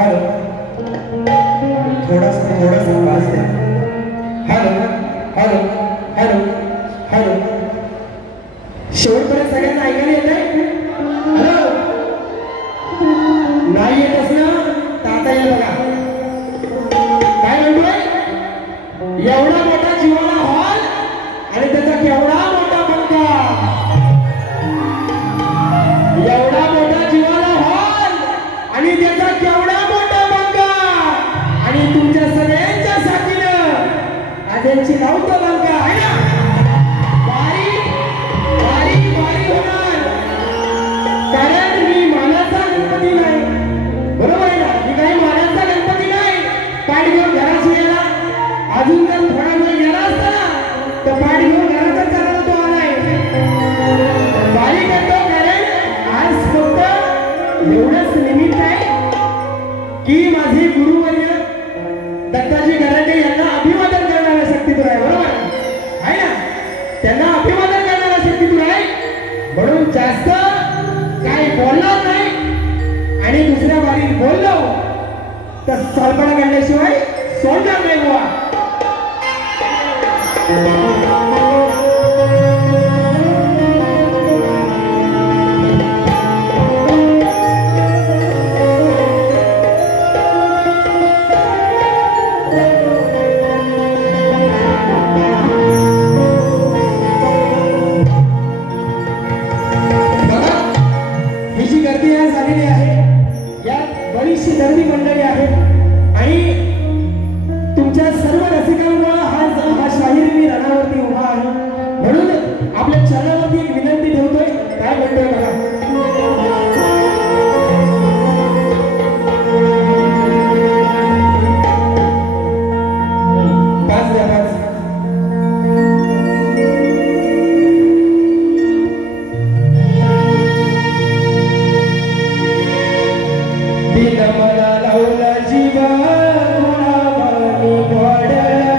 Hello थोडासा आवाज दे. Hello hello hello hello शेवटपर्यंत सगळ्यांना ऐकायला येत आहे? हॅलो नाही येतच ना तर आता या बघा काय म्हणतोय. एवढा मोठा जीवाला हॉल आणि त्याचा केवढा मोठा पंखा. एवढा मोठा जीवाला हॉल आणि त्याचा केवढा मोठा पंखा आणि तुमच्या सगळ्यांच्या साथीनं आजची लावतो पंखा आहे ना. वारी वारी वारी होणार कारण मी मानाचा गणपती नाही. बरोबर आहे ना. मी काही मानाचा गणपती नाही. पाठ घेऊन घरात यायला अजून जर थोडा वेळ गेला असता ना तर पाठ घेऊन घरातच चालला तो आलाय. वारी करतो कारण आज फक्त एवढंच निमित्त आहे की माझे गुरुवर्य दत्ताजी गराटे यांना अभिवादन करणारा शक्तीतून आहे. बरोबर आहे ना. त्यांना अभिवादन करणारा शक्तीतून आहे म्हणून जास्त काय बोलणार नाही आणि दुसऱ्या बारीत बोललो तर सालपणा काढल्याशिवाय सोडणार नाही बुवा. बरीचशी गर्दी मंडळी आहे आणि तुमच्या सर्व रसिकांमुळे हा शाहीर मी रणावरती उभा आहे म्हणून आपल्या चरणावरती एक विनंती ठेवतोय. काय म्हणतोय बघा. पाच द्या पाच. मला लावला जीवा गुणावानी पडला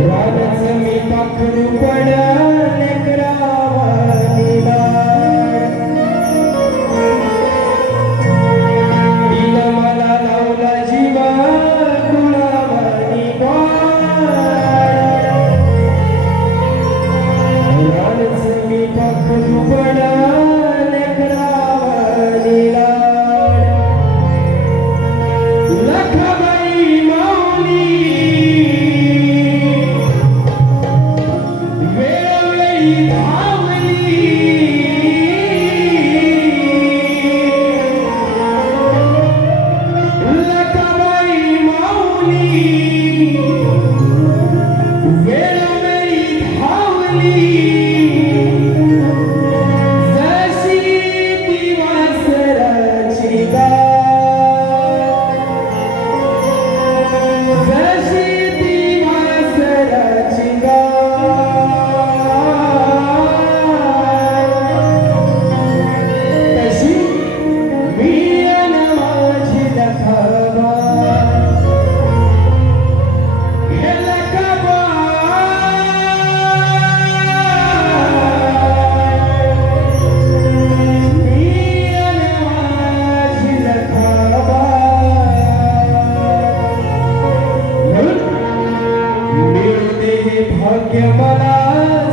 रागच मी पाखरू पडा लेकरावानी तिनं मला लावला जीवा गुणावानी पडला रागच मी पाखरू पडा भाग्य मला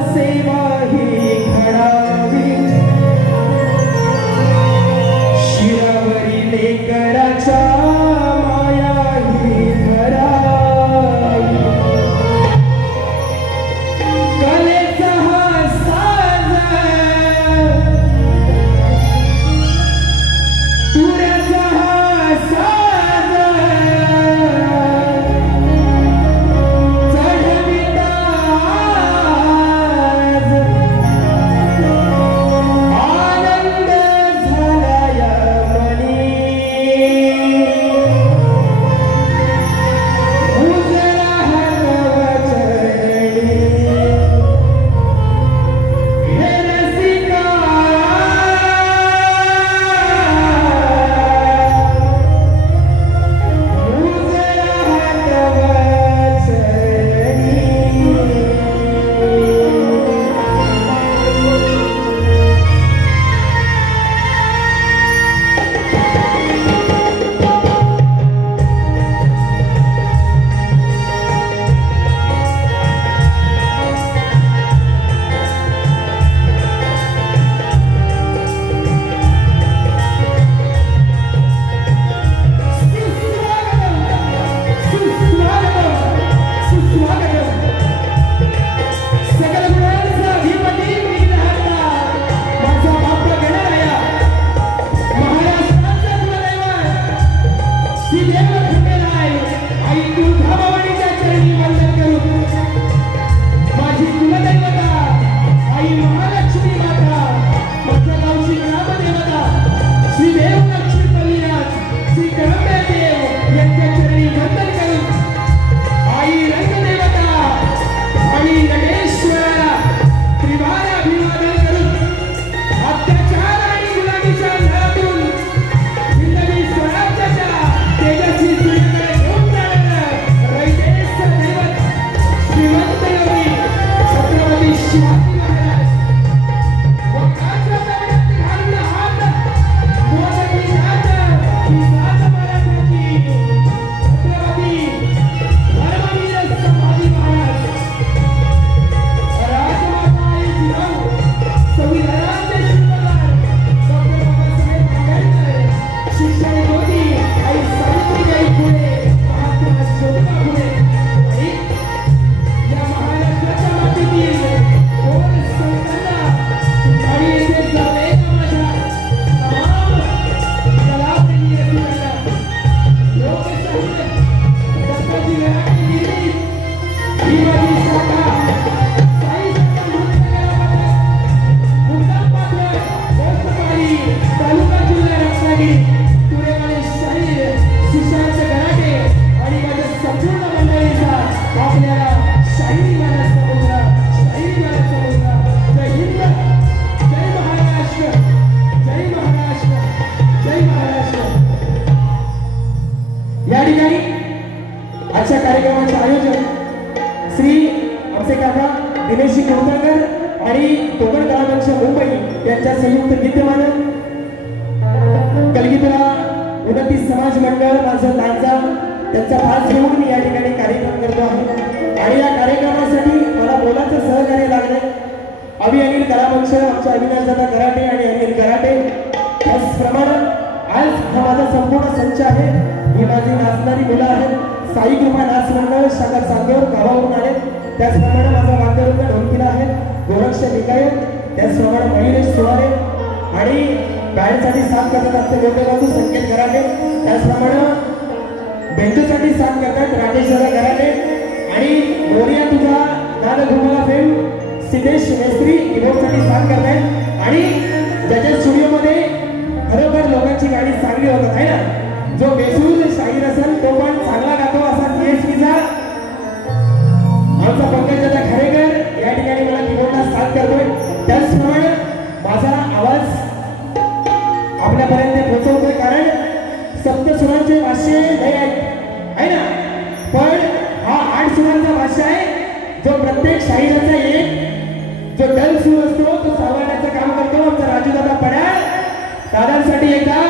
सेवा ही घडावी शिरावरी लेकराच्या माया ही धरावी कलेचा हा साज तुऱ्याचा हा साज आनंद झाला या मनी आजच्या कार्यक्रमाचे आयोजक श्री आमचे काका दिनेश कोळकर आणि कोकण कलामंच मुंबई यांच्या संयुक्त विद्यमानं कलगीतला उन्नती समाज मंडळ माझं लांजा त्यांचा भाग घेऊन मी या ठिकाणी कार्यक्रम करतो आहे आणि या कार्यक्रमासाठी मला मोलाचं सहकार्य लागले अनिल कलामंच आमच्या अविनाश दादा कराटे आणि अनिल कराटे त्याचप्रमाणे आज हा माझा संपूर्ण संच आहे ही माझी नाचणारी मुलं आहेत साई कृपा नाच मंडळ शाखा चांदेवर गावावरून आले त्याचप्रमाणे माझा वाद्यवृंद ढोलकीला आहे गोरक्ष निकाय त्याचप्रमाणे मयुरेश सुवारे आणि बँडसाठी साथ करतात आमचे गोपेबाबू संकेत कराटे त्याचप्रमाणे बेंजूसाठी साथ करतात राजेश दादा कराटे आणि मोरिया तुझा नाद घुमला फेम सिद्धेश मेस्त्री कीबोर्डसाठी साथ करतायत आणि ज्याच्या स्टुडिओमध्ये खरोखर लोकांची गाणी चांगली होतात आहे ना जो बेसूर शाहीर असेल तो पण चांगला गातो असा सीएसपीचा आमचा पंकज दादा खरेकर या ठिकाणी मला कीबोर्डला साथ करतोय त्याचप्रमाणे माझा आवाज आपल्यापर्यंत पोहोचवतोय कारण सप्तसुरांचे भाष्य आहे ना पण हा 8 सुरांचा भाष्य आहे जो प्रत्येक शाहिराचा एक जो डल सूर असतो तो सावरण्याचं काम करतो आमचा राजू दादा पडाळ दादांसाठी एकदा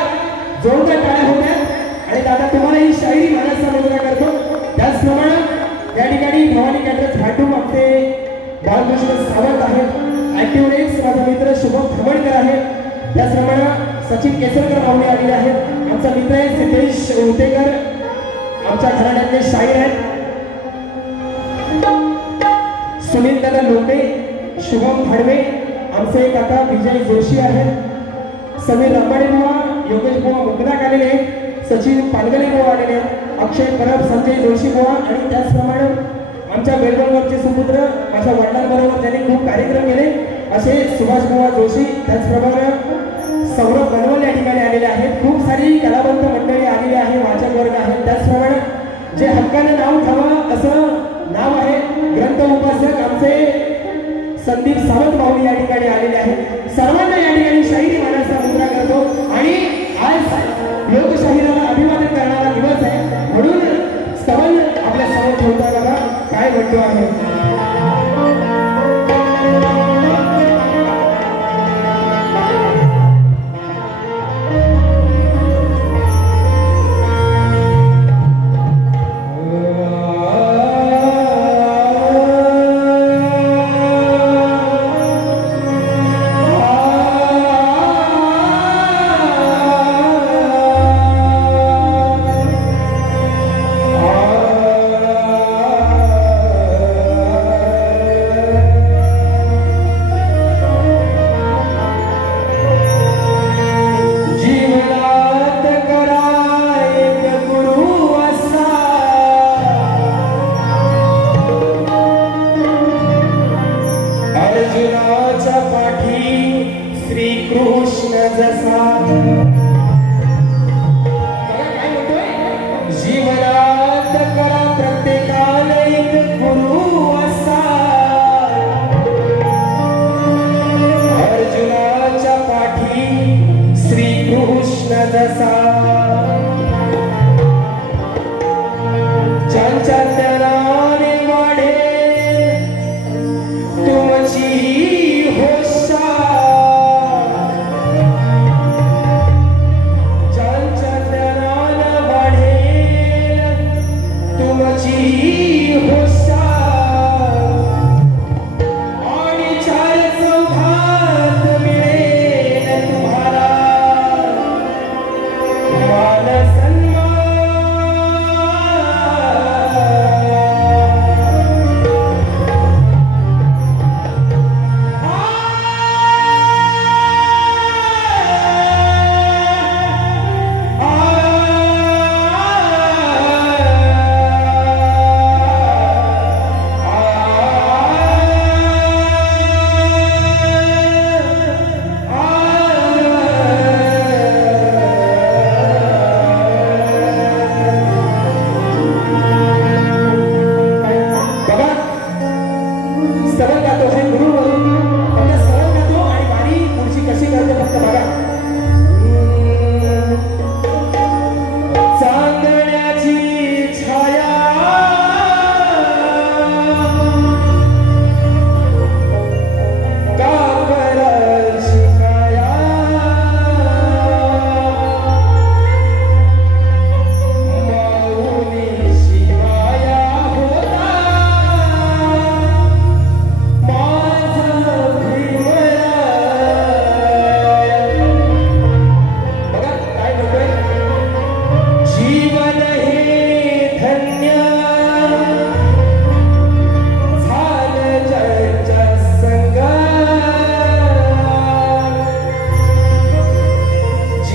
जोरदार टाळ्या होत्या आणि दादा तुम्हाला ही शायरी म्हणायचा मुलगा करतो त्याचप्रमाणे या ठिकाणी भवानी कॅटरर्स भाटू आमचे बाळकृष्ण सावंत आहेत ऍक्टिव्ह माझा मित्र शुभम खमणकर आहे त्याचप्रमाणे सचिन केसरकर पाहुणे आलेले आहेत आमचा मित्र आहे सिद्धेश उतेकर आमच्या घराण्यातले शाहीर आहेत सुनील दादा लोंढे शुभम भाडवे आमचे काका विजय जोशी आहेत समीर रंबाडे बुवा योगेश बुवा मुकदाक आलेले सचिन पालगले बुवा आलेले अक्षय परब संजय जोशी बुवा आणि त्याचप्रमाणे आमच्या बेलगावचे सुपुत्र माझ्या वडिलांबरोबर त्यांनी खूप कार्यक्रम केले असे सुभाष बुवा जोशी त्याचप्रमाणे सौरभ बनवल या ठिकाणी आलेले आहेत खूप सारी कलावंत मंडळी आलेली आहे वाचक वर्ग आहे त्याचप्रमाणे जे हक्काने नाव ठेवा असं नाव आहे ग्रंथ उपासक आमचे संदीप सावंत पाहुणे या ठिकाणी आलेले आहेत सर्वांना या ठिकाणी शाहिरी मानाचा मुद्रा करतो आणि आज लोकशाहीला अभिवादन करणारा दिवस आहे म्हणून स्तवन आपल्या समोर ठेवता बघा काय म्हणतो आहे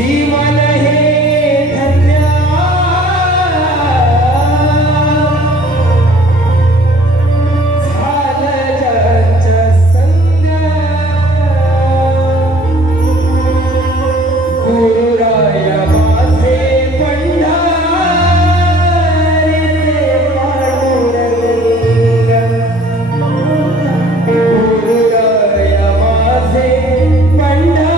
जीवन हे धन्य झालं ज्यांच्या संग गुरुराया माझे पंढरीचे पांडुरंग गुरुराया माझे पंढरीचे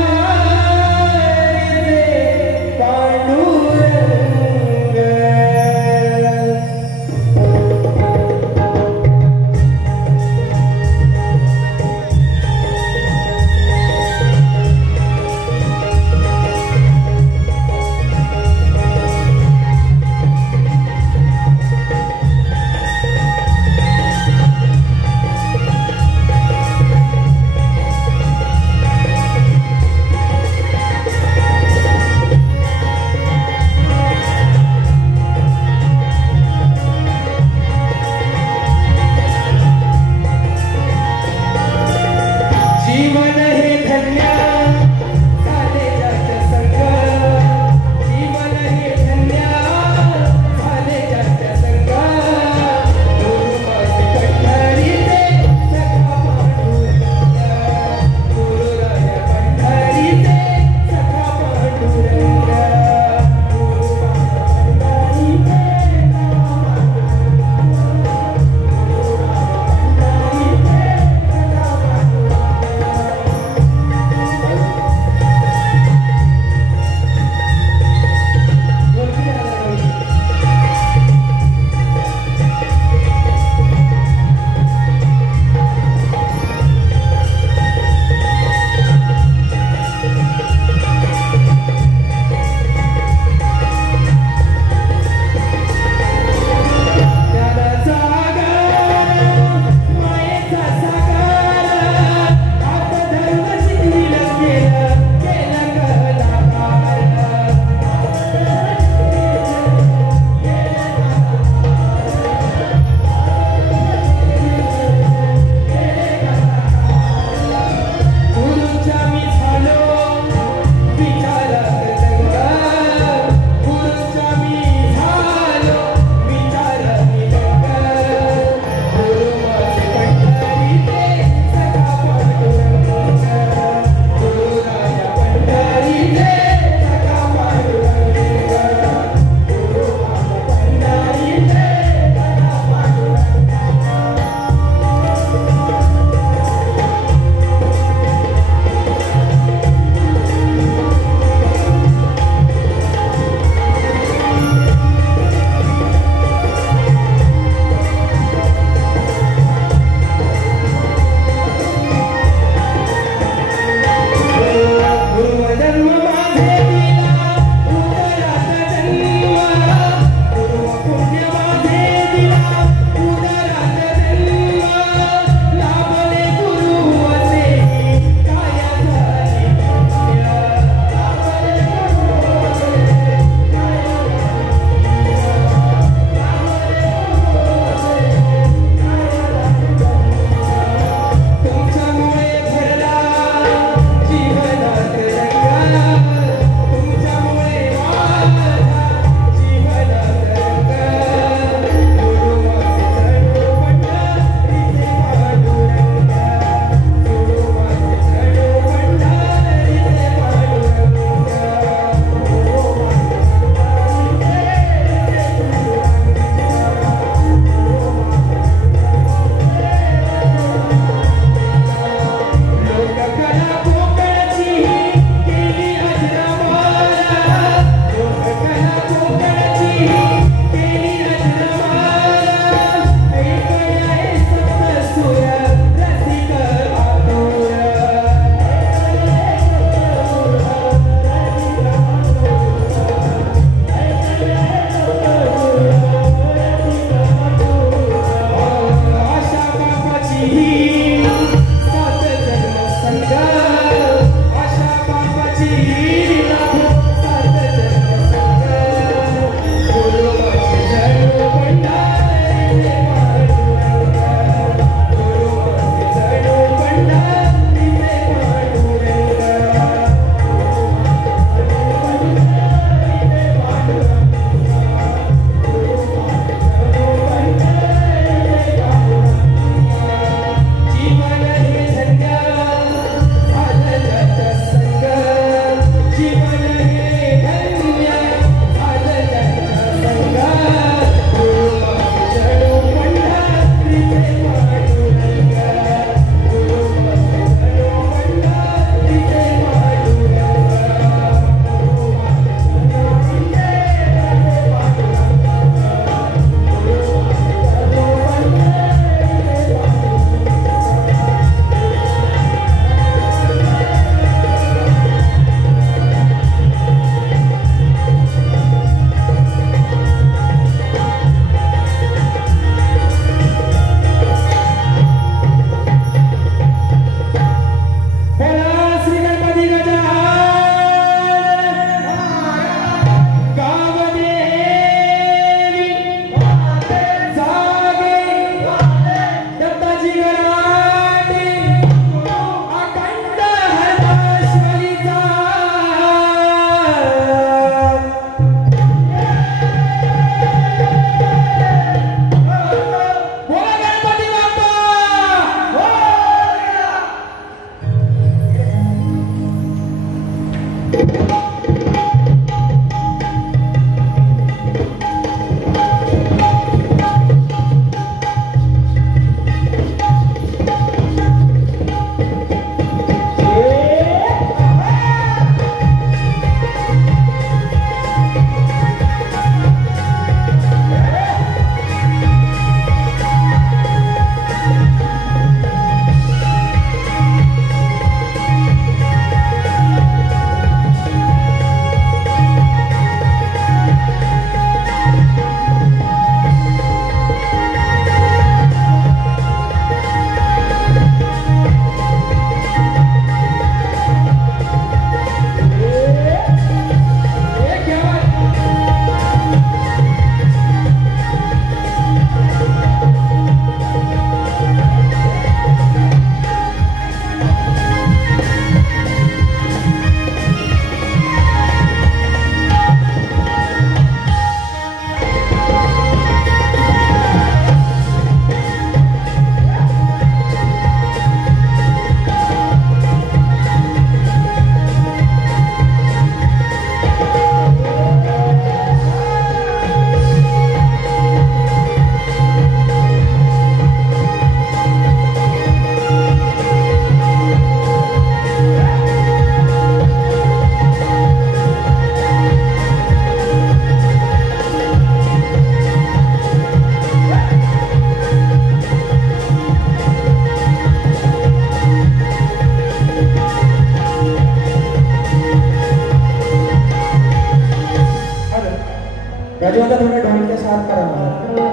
राजू आता थोडं ढोलक्या शांत करा.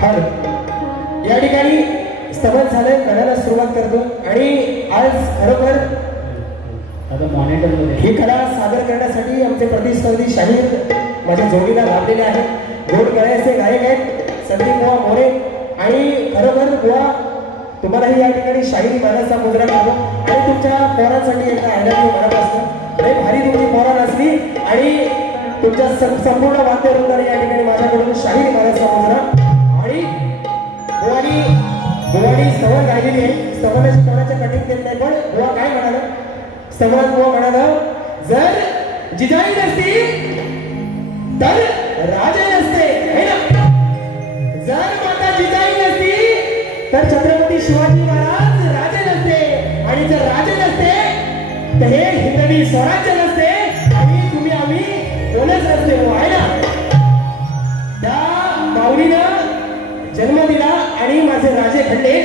हर या ठिकाणी स्तवन झालंय, कलाला सुरुवात करतो आणि आज खरोखर ही कला सादर करण्यासाठी आमचे प्रतिस्पर्धी शाहीर माझ्या जोडीला लाभलेले आहेत. गोड गळ्याचे गायक आहेत संदीप बुवा मोरे आणि खरोखर बुवा तुम्हालाही या ठिकाणी शाहिरी मानाचा मुद्रा करतो आणि तुमच्या पोरांसाठी एकदा आयला म्हणत असतं. लय भारी तुमची पोरा असली आणि तुमच्या संपूर्ण वाद्यवृंदाने या ठिकाणी माझ्याकडून शाहिरी मानाचा मुद्रा आणि बुवानी स्तवन गायलेली आहे. स्तवनाची कोणाच्या कठीण देत नाही, पण बुवा काय म्हणाला, स्तवन बुवा म्हणाला, जर जिजाई नसती तर राजे नसते, है ना. जर माता जिजाई नसती तर छत्रपती शिवाजी महाराज राजे नसते आणि जर राजे नसते तर हे हिंदवी स्वराज्य नसते आणि तुम्ही आम्ही कोणच नसते, आहे ना. त्या माऊलीनं जन्म दिला आणि माझे राजे घडले.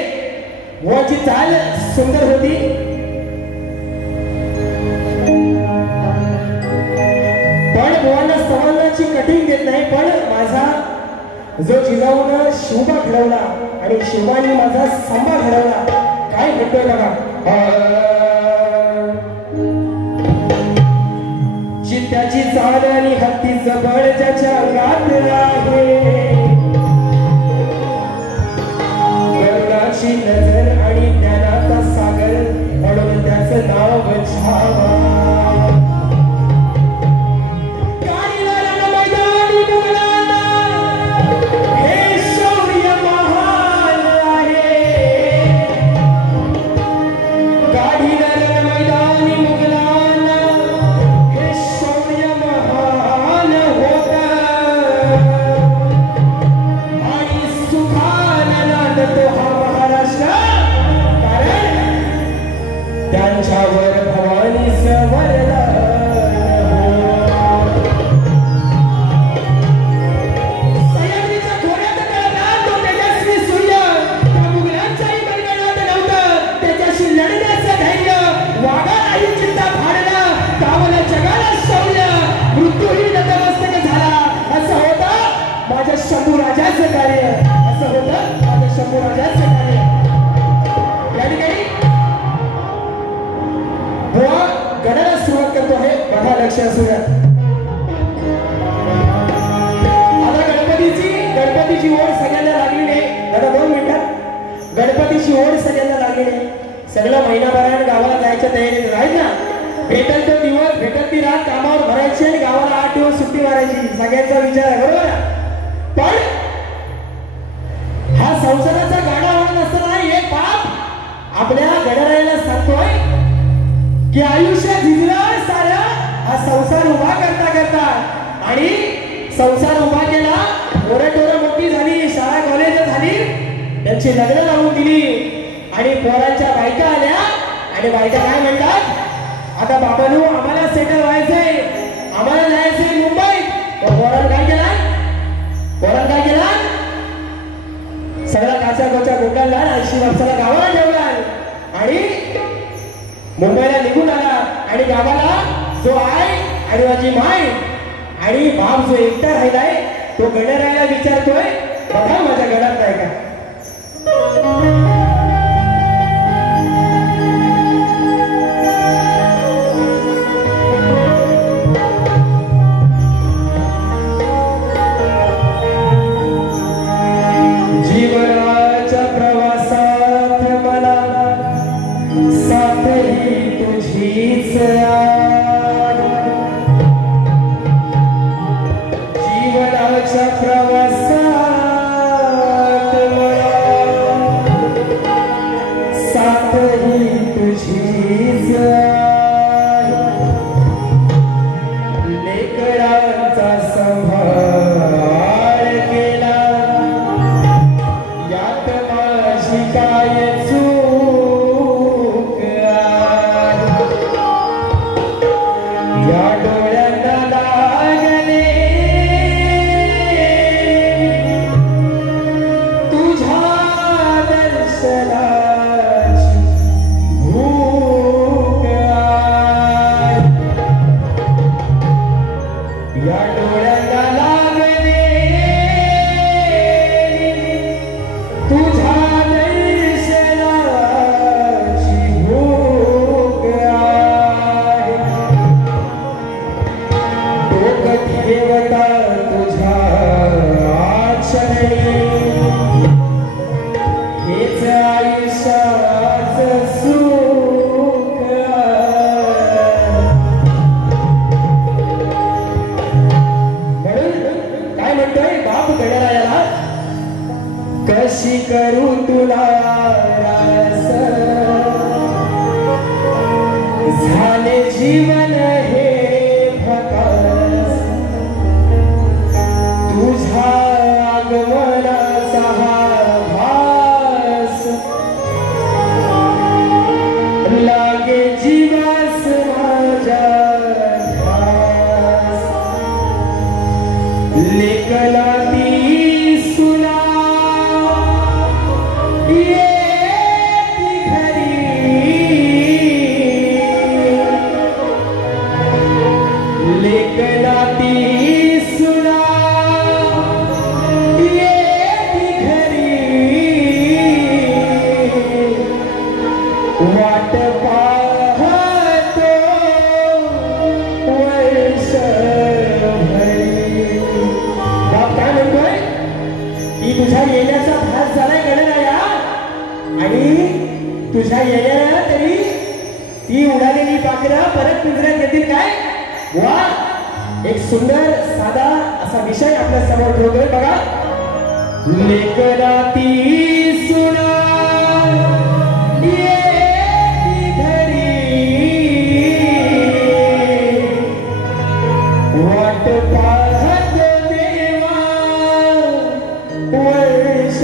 बुवाची चाल सुंदर होती. पण बुवांना स्तवनाची कठीण देत नाही, पण माझा जो जिजाऊनं शिवबा घडवला आणि शिवानी माझा संबा घडवला, काय म्हणतोय बघा. चित्त्याची चाल आणि हत्तीचं बळ ज्याच्या अंगात आहे, करुणाची नजर आणि ज्ञानाचा सागर म्हणून त्याचं नाव छावा. शंभूराजाचं कार्य असं होतं. माझ्या शंभूराजाचं कार्य या ठिकाणी बुवा गडाला सुरुवात करतो आहे. बघा लक्ष असू द्या. आता गणपतीची ओढ सगळ्यांना लागलेली आहे. दादा 2 मिनिटात गणपतीची ओढ सगळ्यांना लागलेली आहे. सगळं महिनाभराने गावाला जायच्या तयारीत आहेत ना. भेटल तो दिवस भेटल ती रात कामावर भरायची आणि गावाला 8 दिवस सुट्टी मारायची. सगळ्यांचा विचार आहे, बरोबर ना. पण हा संसाराचा गाडा होत असताना एक बाप आपल्या गडरायाला सांगतोय की आयुष्य झिजलं सारं हा संसार उभा करता आणि संसार उभा केला. पोरं मोठी झाली, शाळा कॉलेज झाली, त्यांची लग्न लावून दिली आणि पोरांच्या बायका आल्या आणि बायका काय म्हणतात, आता बाबांनो आम्हाला सेटल व्हायचंय, आम्हाला जायचंय मुंबईत. पोरांनी काय केलं, सगळा काचा गोचा गोंडाळला, 80 वर्षाला गावाला ठेवला आणि मुंबईला निघून आला. आणि गावाला जो आई आणि माझी माय आणि बाप जो एकटा राहिलाय तो गणरायाला विचारतोय, बघा माझ्या गडात नाही का. या डोळ्याला देवता तुझ्या चरणी हेच आयुष्याचं सुख म्हणून काय म्हणतोय बाप गणरायाला कशी करू तुला रास झाले जीवन हे भकास तुझ्या आगमनाचा हा भास लागे जीवास माझ्या ध्यास लेखला ती सुना वाट पाहतो वर्ष बाप काय म्हणतोय की तुझ्या येण्याचा भास झालाय गणराया आणि तुझ्या येण्याला तरी ती उडालेली पाखरं परत पिंजऱ्यात येतील काय वा एक सुंदर साधा असा विषय आपल्या समोर ठेवतोय बघा लेकरा ती सुना वाट पाहत देवा वर्ष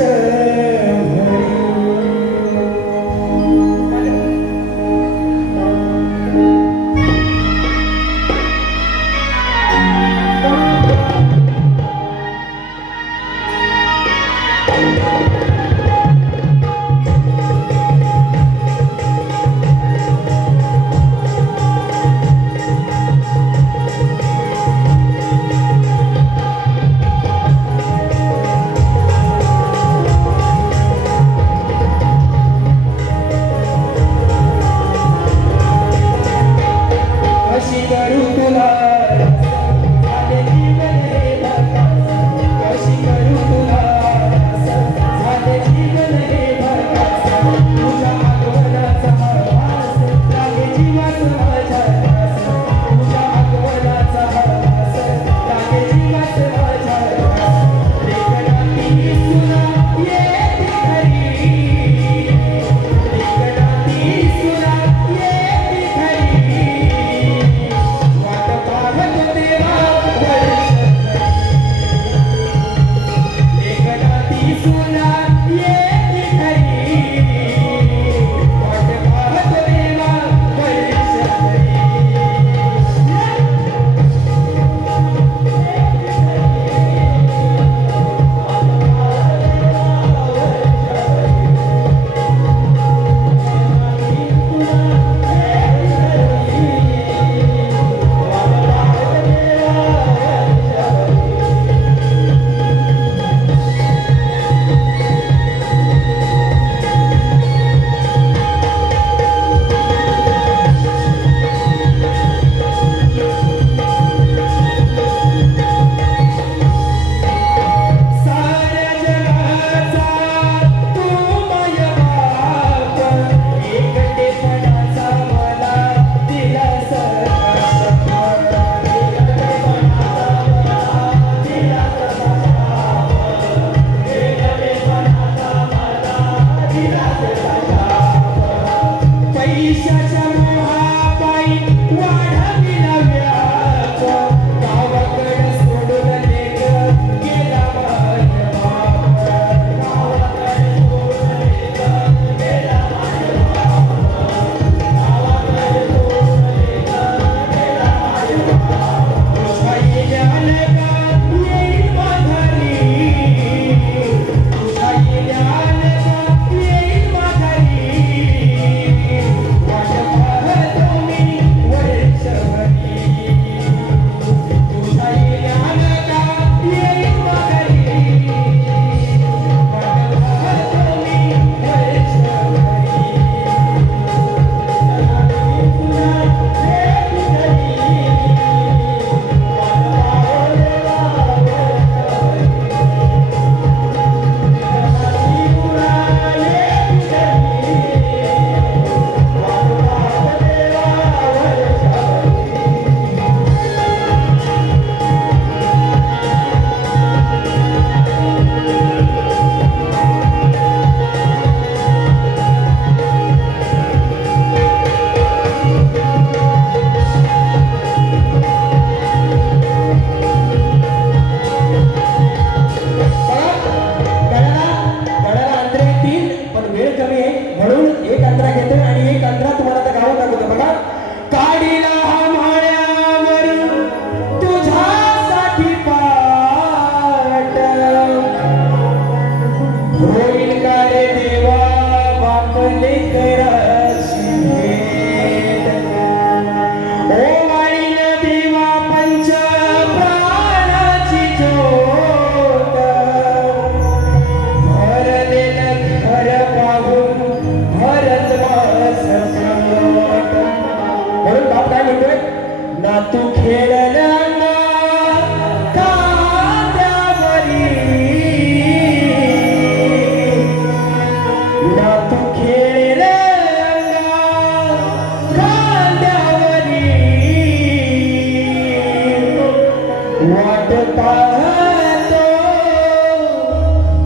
वाट पाहतो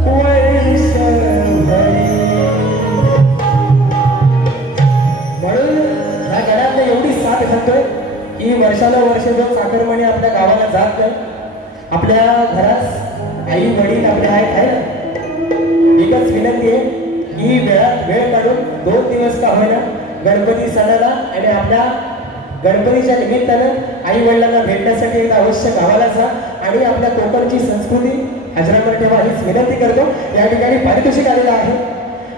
वर्षभरी. म्हणून ह्या गड्यातनं एवढी साथ घालतोय की वर्षानुवर्ष जो चाकरमानी आपल्या गावाला जात नाही, आपल्या घरात आई वडील आपले आहेत आहे ना, एकच विनंती आहे की वेळ काढून 2 दिवस का होईना गणपती सणाला आणि आपल्या गणपतीच्या निमित्तानं आई वडिलांना भेटण्यासाठी एकदा अवश्य गावाला जा आणि आपल्या कोकणची संस्कृती अजरामर ठेवा हीच विनंती करतो. या ठिकाणी पारितोषिक आलेलं आहे.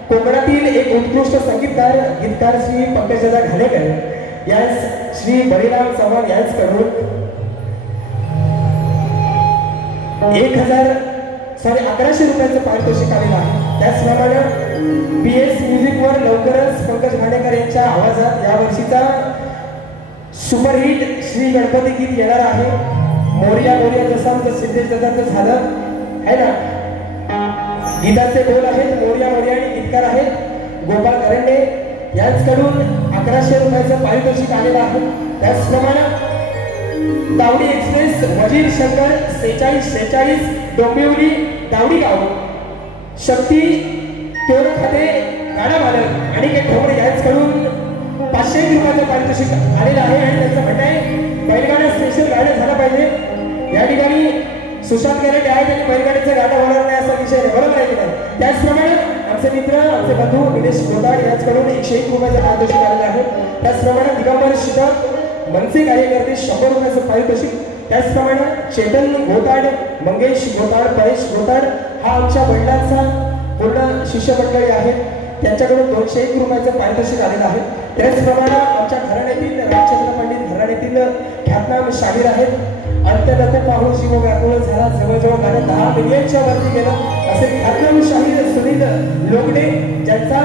कोकणातील एक उत्कृष्ट संगीतकार गीतकार श्री पंकजदा घालेकर यास श्री बळीराम चव्हाण यांच्याकडून 1100 रुपयाचं पारितोषिक आलेलं आहे. त्याचप्रमाणे PS म्युझिकवर लवकरच पंकज घालेकर यांच्या आवाजात या वर्षीचा सुपरहिट श्री गणपती गीत येणार आहे. मोरया मोरया जसं आमचं सिद्धेश दादांचं झालं आहे ना, गीताचे बोल आहेत मोरया मोरया आणि गीतकार आहेत गोपाळ करंडे यांच्याकडून 1100 रुपयाचं पारितोषिक आलेलं आहे. त्याचप्रमाणे दावडी एक्सप्रेस वजीर शंकर 4646 डोंबिवली दावडी गाव शक्ती तेवढ खाते गाडा मालक आणि के ठोंबरे यांच्याकडून 500 रुपयाचं पारितोषिक आलेलं आहे. आणि त्यांचं म्हणणं आहे बैलगाड्या स्पेशल गाड्या झाला पाहिजे. या ठिकाणी सुशांत करंडे आहेत आणि बैलगाडीचं गाडा होणार नाही असा विषय बरोबर आहे की नाही. त्याचप्रमाणे आमचे मित्र आमचे बंधू निलेश गोदाड यांच्याकडून 101 रुपयाचं पारितोषिक आलेलं आहे. त्याचप्रमाणे दिगंबर शिटक मनसे कार्यकर्ते 100 रुपयाचं पारितोषिक. त्याचप्रमाणे चेतन गोताड मंगेश गोताड परेश गोताड हा आमच्या वडिलांचा पूर्ण शिष्य मंडळी आहेत, त्यांच्याकडून 201 रुपयाचं पारितोषिक आलेलं आहे. त्याचप्रमाणे आमच्या घराण्यातील रामचंद्र पंडित घराण्यातील ख्यातनाम शाहीर आहेत. अंत नको पाहू शिव व्याकुळ झाला जवळजवळ गाणं 10 मिलियनच्या वरती गेलं असे ख्यातनाम शाहीर सुनील लोगडे ज्यांचा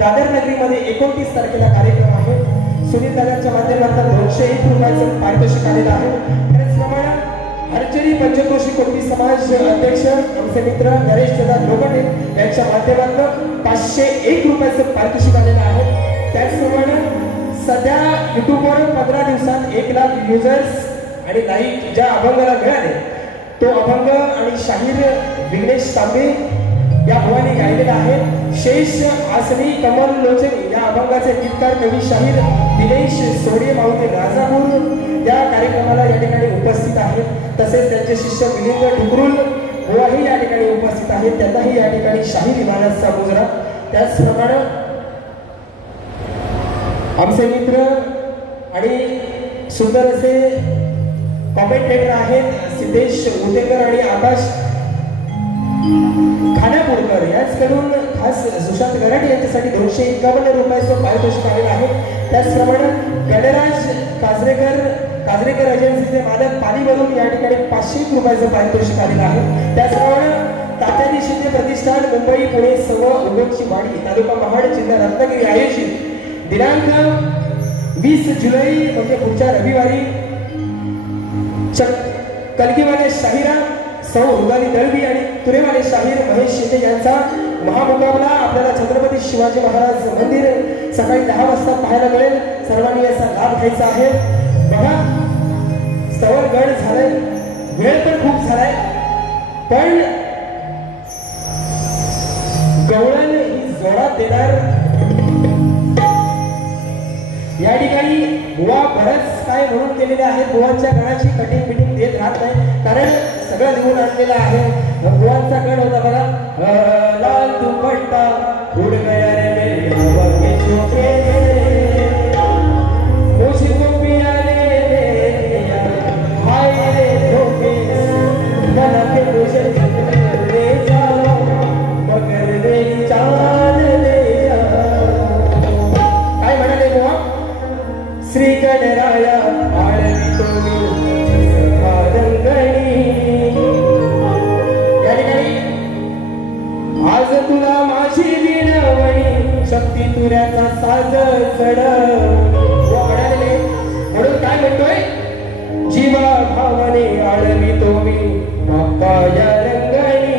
दादर नगरीमध्ये 29 तारखेला कार्यक्रम आहे. सुनील दादांच्या माध्यमातून 201 रुपयाचं पारितोषिक आलेलं आहे. त्याचप्रमाणे हरचरी पंचक्रोशी कोटी समाज अध्यक्ष आमचे मित्र नरेश दादा लोखंडे यांच्या माध्यमातून 501 रुपयाचं पारितोषिक आलेलं आहे. त्याचप्रमाणे सध्या युट्यूबवर 15 दिवसात 1 लाख युजर्स आणि लाईक ज्या अभंगाला मिळाले तो अभंग आणि शाहीर विघ्नेश तांबे या भवानी गायलेला आहे. शेष आसनी कमल लोचनी या अभंगाचे गीतकार कवी शाहीर दिनेश सोडे माऊली राजापूर या कार्यक्रमाला या ठिकाणी उपस्थित आहेत. तसेच त्यांचे शिष्य मिलिंद ठुकरुल बुवाही या ठिकाणी उपस्थित आहेत, त्यांनाही या ठिकाणी शाहीर इनामाचा मुजरा. त्याचप्रमाणे आमचे मित्र आणि सुंदर असे कॉमेंटेटर आहेत सिद्धेश उतेकर आणि आकाश खानापूरकर यांच्याकडून खास सुशांत गराटे यांच्यासाठी 251 रुपयाचं पारितोषिक आलेलं आहे. त्याचप्रमाणे गणराज काजरेकर एजन्सीचे मालक पालीवरून या ठिकाणी 501 रुपयाचं पारितोषिक आलेलं आहे. त्याचप्रमाणे तात्याजी शिंदे प्रतिष्ठान मुंबई पुणे सव्वा उगवची वाडी तालुका महाड जिल्हा रत्नागिरी आयोजित दिनांक 20 जुलै म्हणजे पुढच्या रविवारी कलगीवाले शाहिरा सौ रुदाली दळवी आणि तुरेवाले शाहीर महेश शिंदे यांचा महामुकाबला आपल्याला छत्रपती शिवाजी महाराज मंदिर सकाळी 10 वाजता पाहायला मिळेल. सर्वांनी याचा लाभ घ्यायचा आहे. बघा सवर गड झालाय, वेळ पण खूप झालाय, पण गवळण ही जोरात देणार. या ठिकाणी बुवा बरंच काय म्हणून केलेले आहेत. बुवांच्या गणाची कटिंग बिटिंग देत राहत नाही कारण सगळं लिहून आणलेलं आहे. बुवांचा गण होता बघा, लाल दुपट्टा उड गया रे मेरे बाबा के छोटे मुझको पिया रे हाय रे धोखे बना के मुझे ले जाओ मगर रे चांद ले जाओ. काय म्हणाले बुवा, श्री गणराया आळवी तुम्ही रंगणी. या ठिकाणी आज तुला माझी विनवणी शक्ती तुऱ्याचा साज चढ म्हणाले. म्हणून काय म्हणतोय, जीवा भावाने आळवी तुम्ही बाप्पा या रंगणी.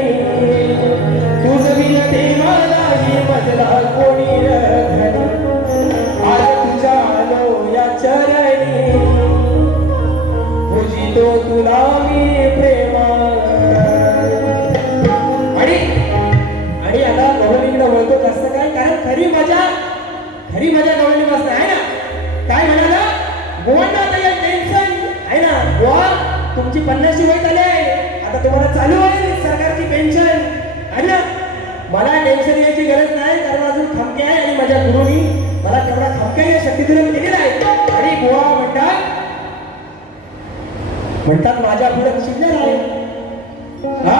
तुझ विनते मलाही मजला कोणी रघणी. आज तुझ्या आलो या चरणी तुला मी प्रेम आणि आता गवळणीकडे वळतो कसं काय कारण खरी मजा गवळणी बसणं आहे ना काय म्हणाला बुवांना आता टेन्शन आहे ना बुवा तुमची 50शी वय झाले आता तुम्हाला चालू आहे सरकारची पेन्शन आहे ना मला टेन्शन यायची गरज नाही कारण अजून खमके आहे आणि माझ्या गुरुनी मला तेवढा खमके या शक्ती दिलं केलेला आहे आणि बुवा म्हणतात माझ्या पुढे चिल्लर आहे हा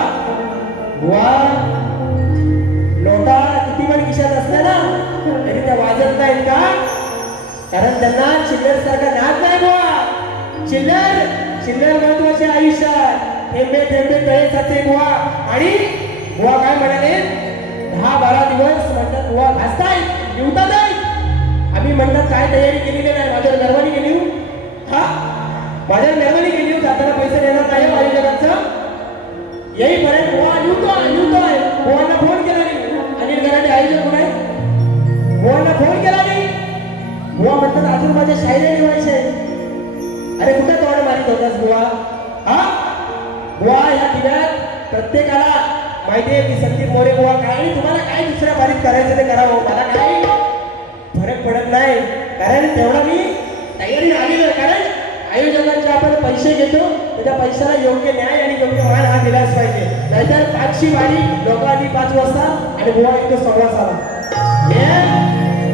बुवा नोटा किती पण खिशात असल्या ना तरी त्या वाजत नाहीत का कारण त्यांना चिल्लर सारखा नाद नाही बुवा चिल्लर महत्वाचे आयुष्यात थेंबे थेंबे तळे साचे बुवा आणि बुवा काय म्हणाले 10-12 दिवस म्हणतात बुवा घासताय लिवतात आम्ही म्हणतात काय तयारी केलेली नाही माझ्यावर गर्वानी केली हा माझ्यावर गर्वानी केली जाताना पैसे देणार नाही आयोजकांचं येईपर्यंत बुवा लिवतोय बुवांना फोन केला नाही अनिल गराडे आयोजक कोण आहे बुवांना फोन केला नाही बुवा म्हणतात अजून माझ्या शायरी लिवायचे अरे कुठे तोंड मारित होतास बुवा हा बुवा या दिव्यात प्रत्येकाला माहिती आहे की संदीप मोरे बुवा काय तुम्हाला काय दुसऱ्या बारीक करायचं ते करावं मला काही फरक पडत नाही कारण तेवढा मी तयारी आलेलो आहे कारण आयोजकांचे आपण पैसे घेतो त्या पैशाला योग्य न्याय आणि योग्य मान हा दिलाच पाहिजे नाहीतर 5ची वारी लोकांनी 5 वाजता आणि बुवा इथं 6 वाजता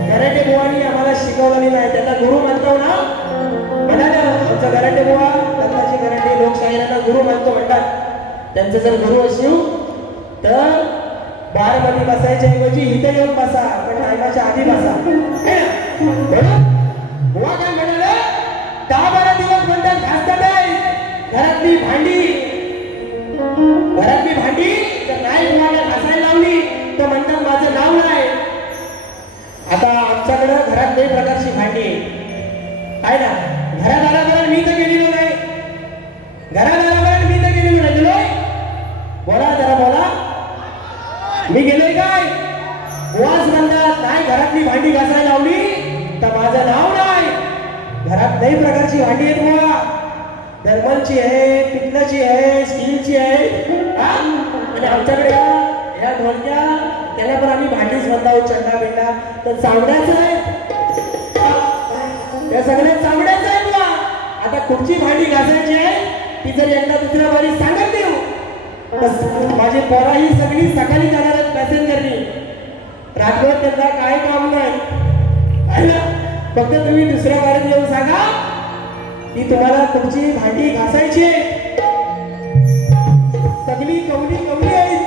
गराटे बुवानी आम्हाला शिकवलेली नाही त्यांना गुरु मानतो ना म्हणाले आमचा गराटे बुवा दत्ताजी गराटे लोकशाहीला गुरु मानतो म्हणतात त्यांचं जर गुरु असेल तर बारमध्ये बसायच्या ऐवजी इथे येऊन बसा पण टायमाच्या आधी बसा बुवा काय म्हणाले 10-12 दिवस म्हणतात घासतात घरातली भांडी तर नाही बुवाला घासायला लावली तर म्हणतात माझं नाव नाही आता आमच्याकडे घरात काही प्रकारची भांडी आहे ना घरात आल्यापर्यंत मी तर गेलेलो नाही गेलोय बोला जरा बोला मी गेलोय काय बुवाच म्हणतात नाही घरातली भांडी घासायला लावली तर माझं नाव नाही घरात काही प्रकारची भांडी आहेत बुवा दर्मलची आहे पितलाची आहे स्टीलची आहे आणि आमच्याकडे या ढोलक्या त्याला पण आम्ही भांडीच म्हणतो चंडा बिंडा तर चावड्याचं आहे त्या सगळ्या चावड्याचं आहे बुवा आता कुठची भांडी घासायची आहे ती जर एकदा दुसऱ्या बारी सांगत देऊ तर माझी पोरा ही सगळी सकाळी जाणार आहेत पॅसेंजरनी रात्रभर त्यांना काय काम नाही फक्त तुम्ही दुसऱ्या बारीत येऊन सांगा की तुम्हाला तुमची भांडी घासायची सगळी कवली आहे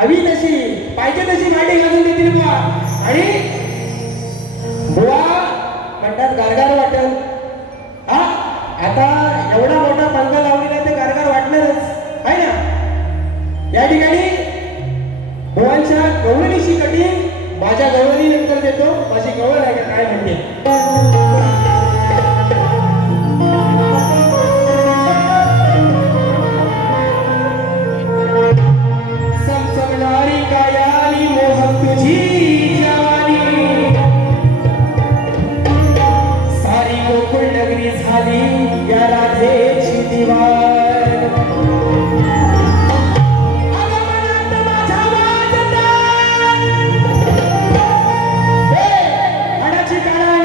हवी तशी पाहिजे तशी भांडी घालून देतील बुवा आणि बुवा म्हणतात गारगार वाटेल आता एवढा मोठा पंखा लावलेला ते गारगार वाटणारच आहे ना या ठिकाणी बुवांच्या गवळणीची कटिंग माझ्या गवळणी नंतर देतो माझी गवळ आहे का काय म्हणते या राधेची दिवार हाडाची काळा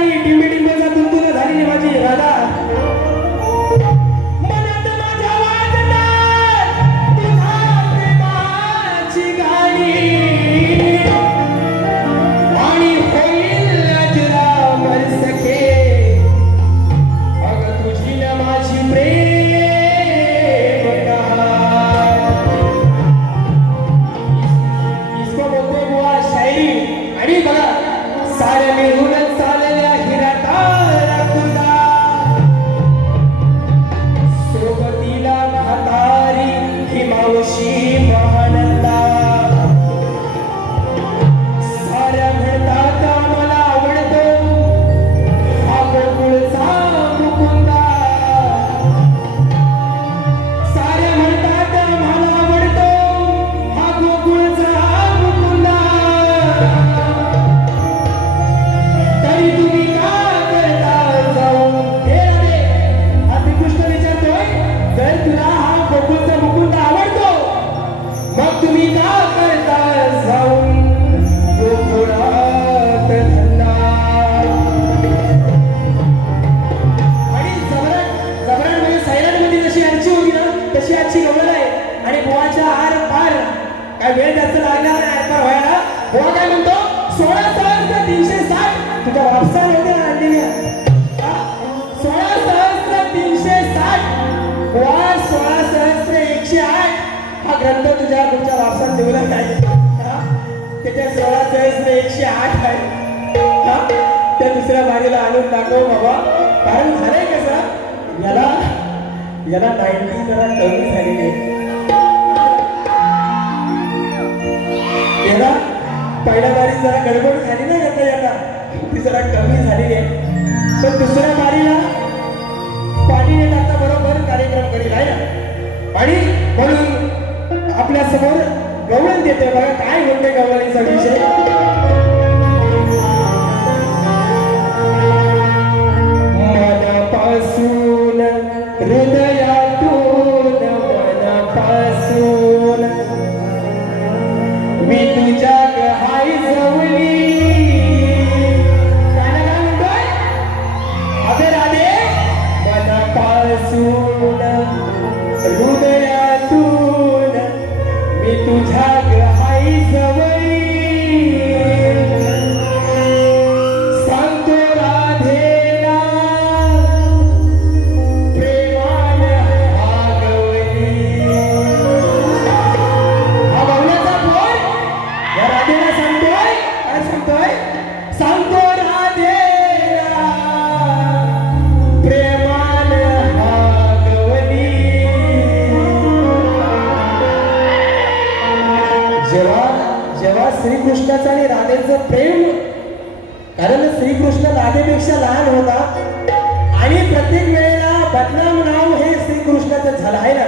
बुवाची आजची गवळ आहे आणि बुवाच्या आर पार काय वेळ जास्त लागणार नाही आर पार व्हायला. बुवा काय म्हणतो 16,360 तुझ्या वापसा नव्हते आणलेली 16,360 बुवा 16,108 हा ग्रंथ तुमच्या वापसात देऊला नाही. त्याच्या 16,108 आहे त्या दुसऱ्या बारीला आणून दाखव बाबा. कारण झालंय कसं याला 90 जरा कमी झालेली आहे. याला पहिल्या बारीत जरा गडबड झाली नाही आता याला ती जरा कमी झालेली आहे. पण दुसऱ्या बारीला पाणी न टाकता बरोबर कार्यक्रम करील आहे ना. आणि म्हणून आपल्या समोर गवळण देते बघा काय म्हणते गवळणीचा विषय. मनापासून हृदयातून मनापासून मी तुझ्या हाय जवळी. काय म्हणतोय अगं राधे मनापासून हृदयातून मी तुझ्या हाय जवळी. सांगतो राधेला प्रेमान भागवली. हा बघण्याचा फोन या राधेला सांगतोय काय सांगतोय. सांगतो राधेला प्रेमान भागवली. जेव्हा श्रीकृष्णाचं आणि राधेचं प्रेम कारण श्रीकृष्ण राधेपेक्षा लहान होता आणि प्रत्येक वेळेला बदनाम नाव हे श्रीकृष्णाचं झालं आहे ना.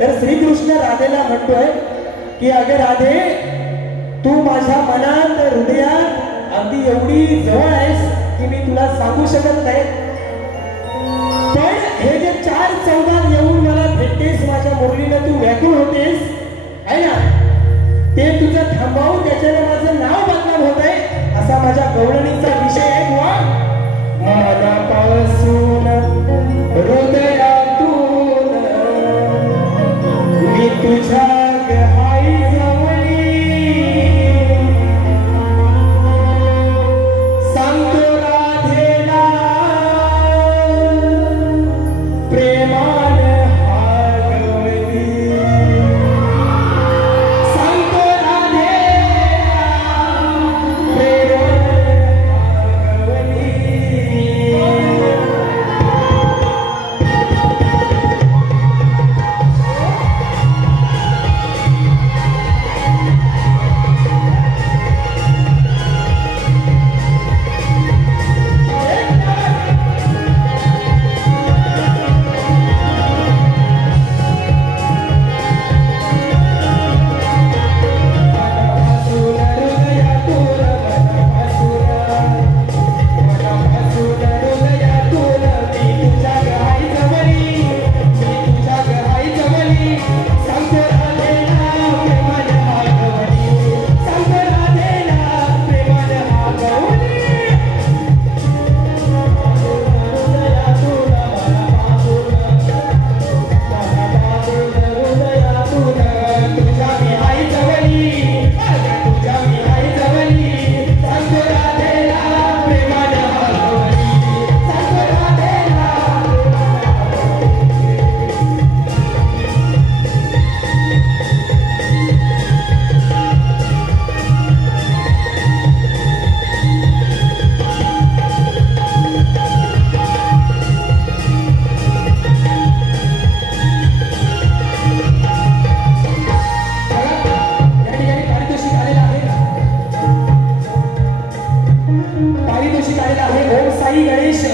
तर श्रीकृष्ण राधेला म्हणतोय की अगं राधे तू माझ्या मनात हृदयात अगदी एवढी जवळ आहेस की मी तुला सांगू शकत नाही. पण हे जे 4 चौघात येऊन मला भेटतेस माझ्या मुरलीनं तू व्याकुळ होतेस आहे ना ते तुझं थांबवून त्याच्याने माझं नाव बदनाम होत आहे असा माझ्या गवळणीचा विषय आहे. बुवा मनापासून हृदयातून मी तुझ्या हाय जवळी. सांगतो राधेला प्रेमान भागवली. सांगतो राधेला प्रेमान भागवली.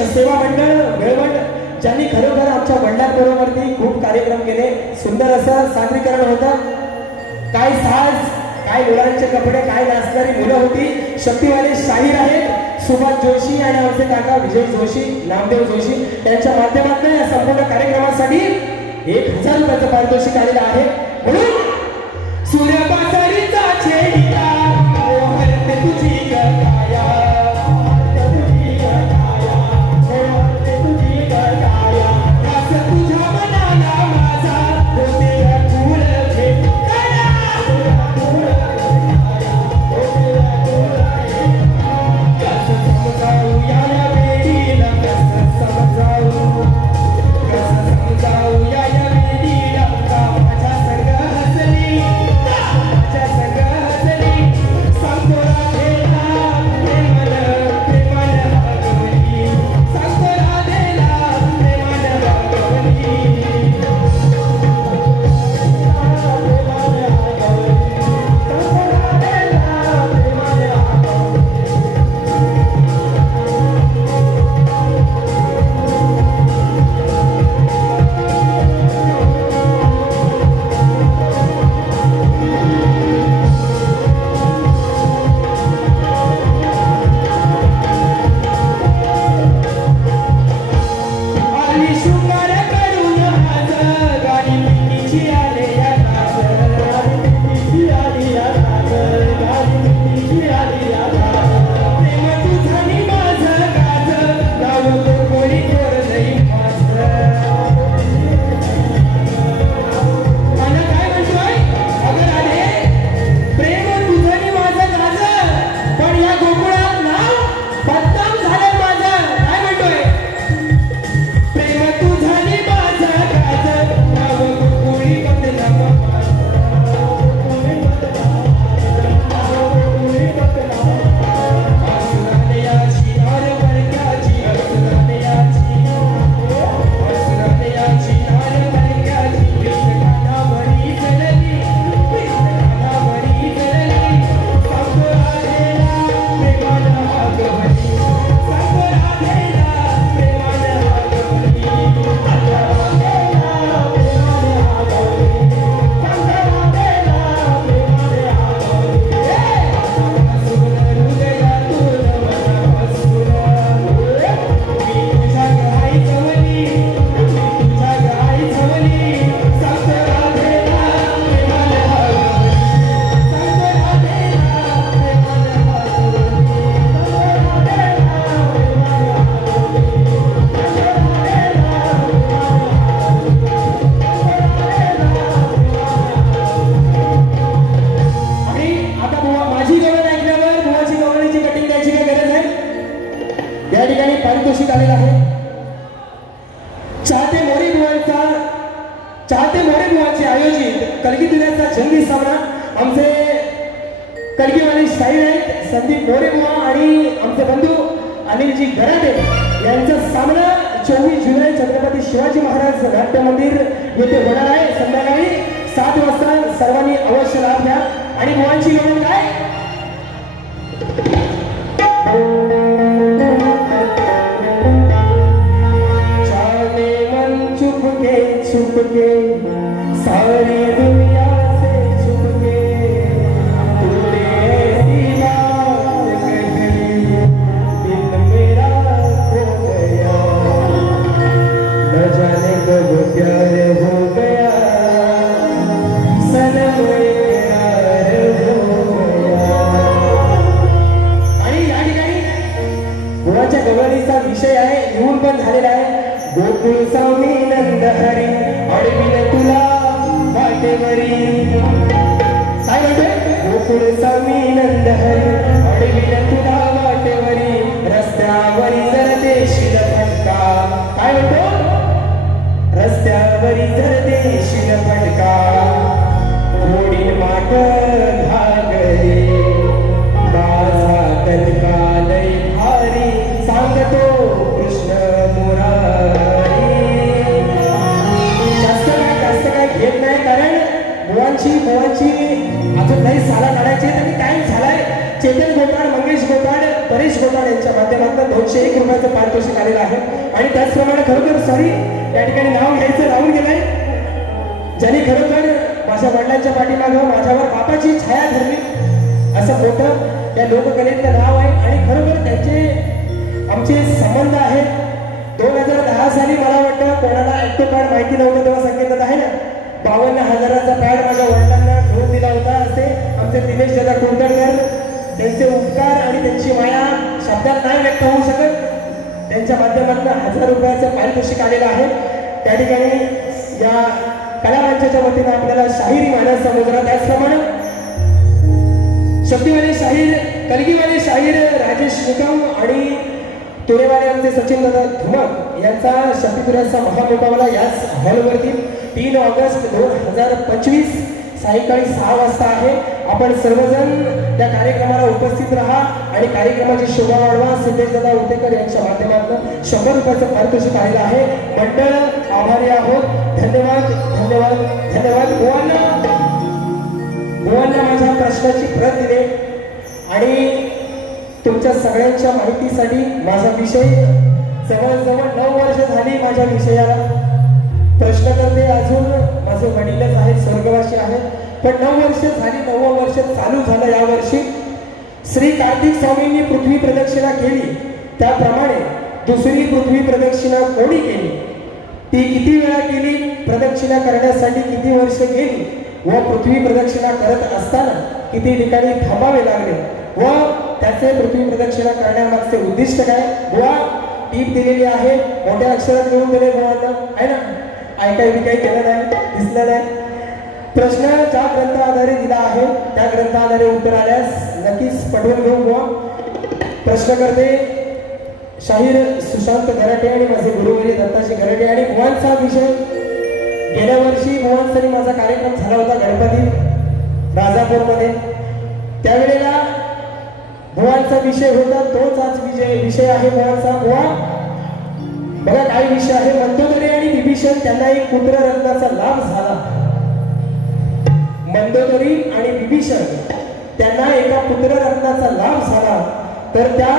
सेवा मंडळ वेळवट ज्यांनी खरोखर आमच्या मंडळाबरोबरती खूप कार्यक्रम केले. सुंदर असं सादरीकरण होतं. काय साज काय मुलांचे कपडे काय नाचणारी मुलं होती. शक्तिवाले शाहीर आहेत सुभाष जोशी आणि आमचे काका विजय जोशी नामदेव जोशी त्यांच्या माध्यमातून या संपूर्ण कार्यक्रमासाठी 1000 रुपयाचं पारितोषिक आलेलं आहे. म्हणून सूर्यपासरीचा छेडिया ओहरते तुझी काया तुझ्या मनाला माझा चाहते मोरे बुवाचे आयोजित कलगी दिनाचा जंगी सामना आमचे कलगीवाले शाहीर आहेत संदीप मोरे बुवा आणि आमचे बंधू अनिलजी गराटे यांचा सामना 24 जुलै छत्रपती शिवाजी महाराज नाट्य मंदिर येथे होणार आहे संध्याकाळी 7 वाजता सर्वांनी अवश्य लाभ घ्या आणि बुवांची गमन काय जाने मन छुप के सारी दुनिया से छुप के तूने ऐसी बात कही दिल मेरा खो गया न जाने कब प्यार हो गया सनम प्यार हो गया। आणि या ठिकाणी गुणाच्या गवळणीचा विषय आहे लिहून पण झालेला आहे गोकुळ स्वामी नंद हरी अडविन तुला वाटेवरी काय म्हणते गोकुळ स्वामी नंद हरी अडविन तुला वाटेवरी रस्त्यावरी जर देशील फटका काय म्हणतो रस्त्यावरी जर देशील फटका थोडी माग धागरे माझा तनका लय भारी सांगतो कृष्ण मुरारी। जास्त काय घेत नाही कारण बुवांची अजून नाही साला काढायचे तरी टाइम झालाय चेतन गोपाळ मंगेश गोपाळ परेश गोपाळ यांच्या माध्यमातून 201 रुपयाचं पारितोषिक आलेलं आहे आणि त्याचप्रमाणे खरोखर सॉरी या ठिकाणी नाव घ्यायचं राहून गेलंय ज्यांनी खरोखर माझ्या वडिलांच्या पाठीमागं माझ्यावर बापाची छाया धरली असं मोठं या लोककलेचं नाव आहे आणि खरोखर त्यांचे आमचे संबंध आहेत 2010 साली मला वाटतं कोणाला ऍक्टिव्ह कार्ड माहिती नव्हतं तेव्हा सांगितलं आहे ना 52,000चा पॅड माझ्या वडिलांना घेऊन दिला होता असे आमचे दिनेश दादा कुलकर्णी त्यांचे उपकार आणि त्यांची माया शब्दात नाही व्यक्त होऊ शकत त्यांच्या माध्यमातून 1000 रुपयाचं पारितोषिक आलेलं आहे त्या ठिकाणी या कलामंचाच्या वतीनं आपल्याला शाहिरी मानस समुद्र त्याचप्रमाणे शक्तीवाले शाहीर कलगीवाले शाहीर राजेश निकम आणि तुरेवाले आमचे सचिन दादा धुमक यांचा शक्तीपुराचा महामुकाबला याच हॉलवरती 3 ऑगस्ट 2025 सायंकाळी 6 वाजता आहे आपण सर्वजण त्या कार्यक्रमाला उपस्थित राहा आणि कार्यक्रमाची शोभा वाढवा सिद्धेश दादा उतेकर यांच्या माध्यमातून 100 रुपयाचं पारितोषिक आलेलं आहे मंडळ आभारी आहोत धन्यवाद धन्यवाद धन्यवाद बुवांना माझ्या प्रश्नाची प्रत दिली आणि तुमच्या सगळ्यांच्या माहितीसाठी माझा विषय जवळजवळ 9 वर्ष झाली माझ्या विषयाला प्रश्नकर्ते अजून माझे वडीलच आहेत स्वर्गवासी आहेत पण 9 वर्ष झाली 9वं वर्ष चालू झालं यावर्षी श्री कार्तिक स्वामींनी पृथ्वी प्रदक्षिणा केली त्याप्रमाणे दुसरी पृथ्वी प्रदक्षिणा कोणी केली ती किती वेळा केली प्रदक्षिणा करण्यासाठी किती वर्ष गेली व पृथ्वी प्रदक्षिणा करत असताना किती ठिकाणी थांबावे लागले व त्याचे पृथ्वी प्रदक्षिणा करण्यामागचे उद्दिष्ट काय बुवा टीप दिलेली आहे मोठ्या अक्षरात लिहून दिले बुवांना आहे ना ऐकाय बी काही केलं नाही दिसलं नाही प्रश्न ज्या ग्रंथ आधारे दिला आहे त्या ग्रंथ आधारे उत्तर आल्यास नक्कीच पटवून घेऊ बुवा प्रश्न करते शाहीर सुशांत गराटे आणि माझे गुरुवरी दत्ताजी गराटे आणि बुवांचा विषय गेल्या वर्षी बुवांसाठी माझा कार्यक्रम झाला होता गणपती राजापूरमध्ये त्यावेळेला बुवांचा विषय होता तोच आज विषय आहे बुवांचा बुवा बघा काय विषय आहे मंदोदरी आणि विभीषण त्यांना एक पुत्र रत्नाचा लाभ झाला मंदोदरी आणि विभीषण त्यांना एका पुत्र रत्नाचा लाभ झाला तर त्या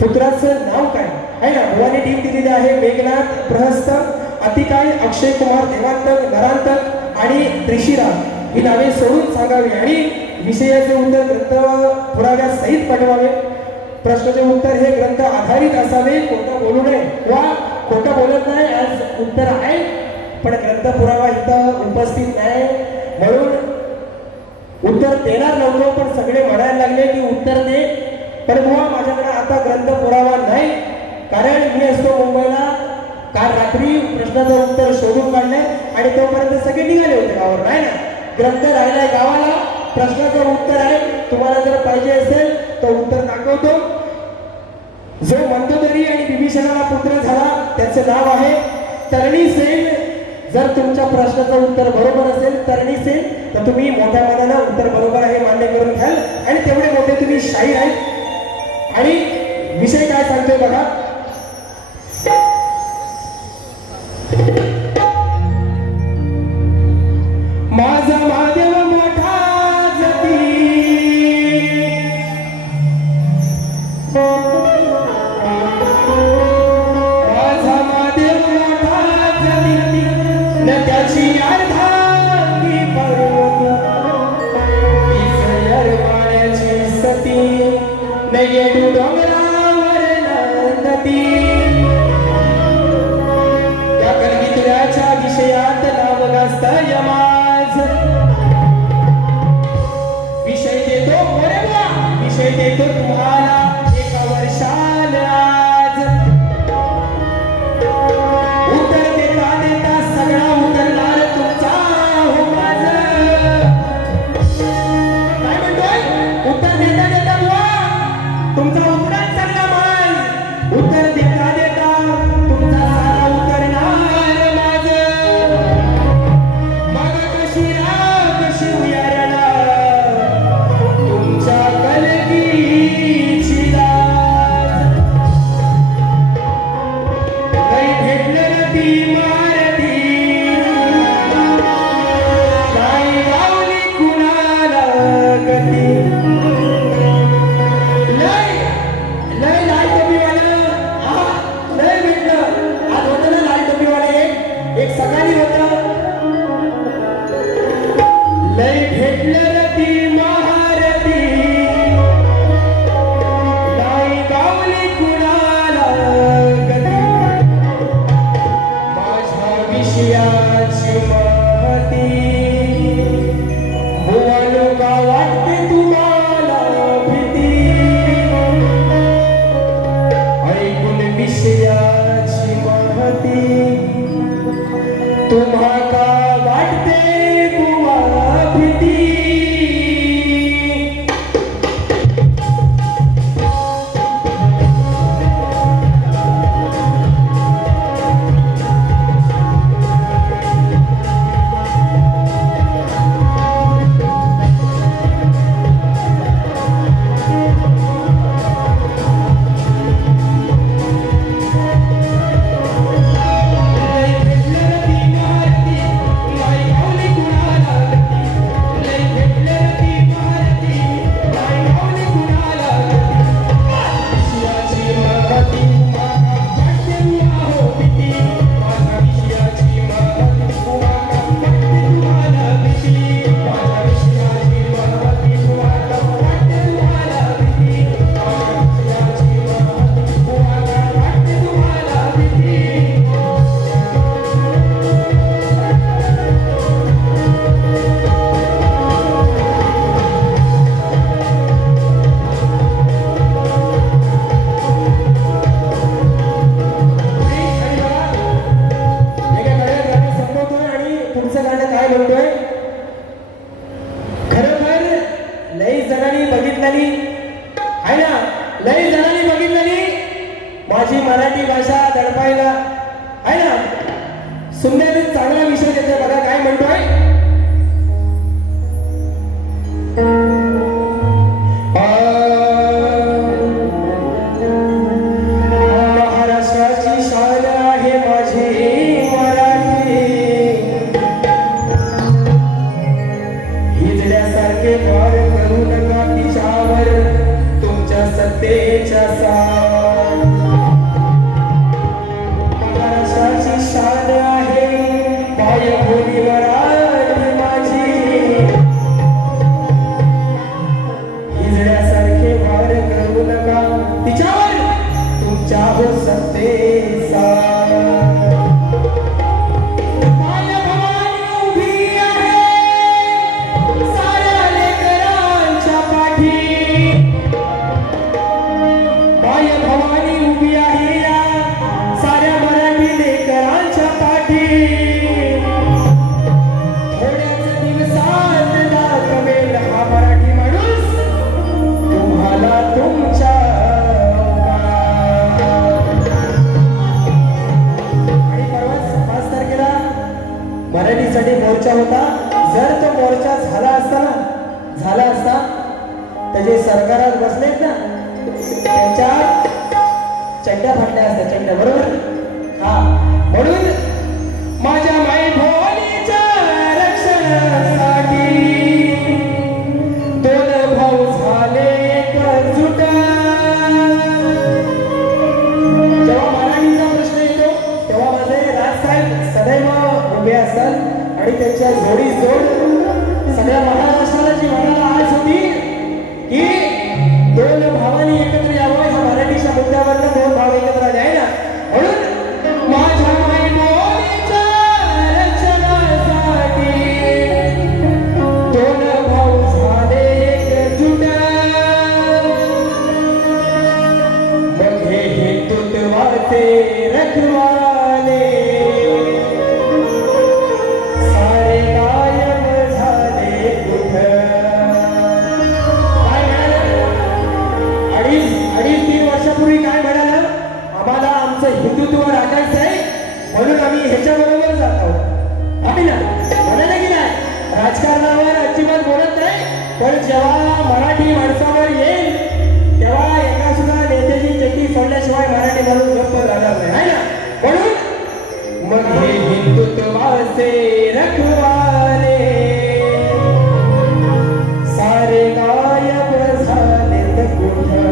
पुत्राचं नाव काय आहे ना बुवाने टीम दिलेली आहे मेघनाथ प्रहस्त अतिकाय अक्षय कुमार देवांतक नरांतक आणि त्रिशिरा ही नावे सोडून सांगावी आणि विषयाचे उत्तर ग्रंथ पुराव्या सहित पाठवावे प्रश्नाचे उत्तर हे ग्रंथ आधारित असावे खोटं बोलू नये वा खोटं बोलत नाही आज उत्तर आहे पण ग्रंथ पुरावा इथं उपस्थित नाही म्हणून उत्तर देणार नव्हतो पण सगळे म्हणायला लागले की उत्तर दे पण बुवा माझ्याकडे आता ग्रंथ पुरावा नाही कारण मी असतो मुंबईला काल रात्री प्रश्नाचं उत्तर शोधून काढलंय आणि तोपर्यंत सगळे निघाले होते गावावर नाही ना ग्रंथ राहिलाय गावाला प्रश्नाचं उत्तर आहे तुम्हाला जर पाहिजे असेल तर उत्तर दाखवतो जो मंदोदरी आणि विभीषणाला पुत्र झाला त्याचे नाव आहे तरणी सेन जर तुमच्या प्रश्नाचं उत्तर बरोबर असेल तरणी सेन तर तुम्ही मोठ्या मनानं उत्तर बरोबर आहे मान्य करून घ्याल आणि तेवढे मोठे तुम्ही शाहीर आहेत. आणि विषय काय सांगतोय बघा. माझा महादेव मोठा जती माझा महादेव मोठा जती न त्याची अर्धांगी पर्वती वाण्याची सती न येडू डोंगरावर नंदती या कलगीतुऱ्याच्या विषयात नाव गाजतंय माझ विषय देतो बरोबर विषय देतो तुम्हाला एका वर्षाला आज उत्तर देता देता सगळा उतरणार तुमचा हो माझ काय म्हणतोय उत्तर देता देता तुमचा उतराच चालला माल उत्तर देता देता तुमचा सारा उतरणार माझ मग कशी राग कशी उयारला तुमच्या कलगीची लाज काही भेटलं ती मारती काही गावली कुणाला गती एक सकाळी होता लय भेटलं ती महारती नाही गावली कुणाला गती माझ्या विषयाची महती बोलू का वाटते तुम्हाला भीती ऐकून विषयाची महती तुम्हा का वाटते बुवा भीती माझी मराठी भाषा दडपायला आहे ना सुंदर चांगला विषय देतोय बघा काय म्हणतोय महाराष्ट्राची शान आहे माझी मराठी हिजल्यासारखे पार करू नका तिच्यावर तुमच्या सत्तेच्या शान आहे पाय खोलीवर त्याच्यासाठी मोर्चा होता. जर तो मोर्चा झाला असता तर जे सरकारात बसलेत ना त्यांच्या चड्ड्या फाटल्या असत्या, चड्ड्या, बरोबर. हा, म्हणून माझ्या माई भवानीच्या रक्षणासाठी दोन भाऊ झाले एकजूट. जेव्हा मराठीचा प्रश्न येतो तेव्हा माझे राजसाहेब सदैव उभे असतात आणि त्यांच्या जोडी जोड सगळ्या महाराष्ट्राला जी म्हणायला आज होती की दोन भावांनी एकत्र यावं, ह्या मराठीच्या मुद्द्यावर दोन भाव एकत्र आहे ना. म्हणून माझ्या माई भवानीच्या रक्षणासाठी दोन भाऊ झाले एकजूट. मग हे हिंदुत्वाचे रखवाले सारे गायब झाले कुठं. अडीच 3 वर्षापूर्वी काय म्हणालं, आम्हाला आमचं हिंदुत्व राखायचं आहे म्हणून आम्ही ह्याच्याबरोबर जात आहोत. आम्ही ना म्हणायला की नाही, राजकारणावर अजिबात बोलत नाही, पण जेव्हा मराठी माणसावर येईल तेव्हा एका सुद्धा नेत्याची चड्डी सोडल्याशिवाय मराठी माणूस गप्प राहणार नाही, आहे ना. म्हणून मग हे हिंदुत्वाचे रखवाले सारे गायब झाले कुठं.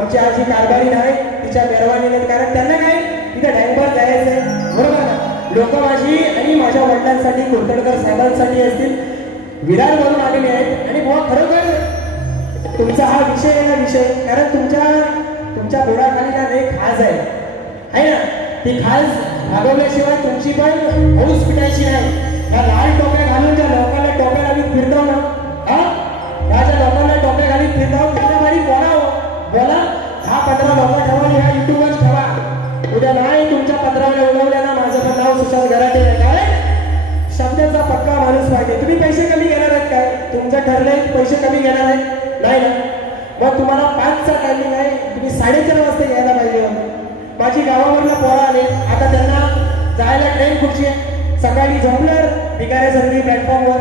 आमची आजी कारभारी नाही तिच्या मेहरबानीने, कारण त्यांना काय तिथे टाइमपास जायचंय, बरोबर ना. लोक माझी आणि माझ्या वडिलांसाठी, कुलकर्णीकर साहेबांसाठी असतील विरार वरून आलेले आहेत. आणि बुवा खरोखर तुमचा हा विषय आहे ना, विषय, कारण तुमच्या बोडाखाली ना एक खास आहे ना. ती खास भागवल्याशिवाय तुमची पण हौस पिटायची नाही. या लाल टोप्या घालून ज्या लोकांना टोप्या घालून फिरतो ना, ह्या ज्या लोकांना टोप्या घालून फिरतो त्यांना मारी बोला 10-15 लोक ठेवा, ह्या युट्यूबच ठेवा. उद्या नाही तुमच्या पत्राला उडवल्या ना, माझं पण नाव सुशांत गराटे आहे. काय शब्दाचा पक्का माणूस पाहिजे. तुम्ही पैसे कमी घेणार आहेत काय? तुमचं ठरलंय पैसे कमी घेणार आहेत नाही ना. मग तुम्हाला 5चा टायमिंग आहे, तुम्ही 4:30 वाजता घ्यायला पाहिजे. माझी गावावरला पोरं आले, आता त्यांना जायला ट्रेन कुठची आहे. सकाळी झोपलं भिकाऱ्यासारखी प्लॅटफॉर्मवर,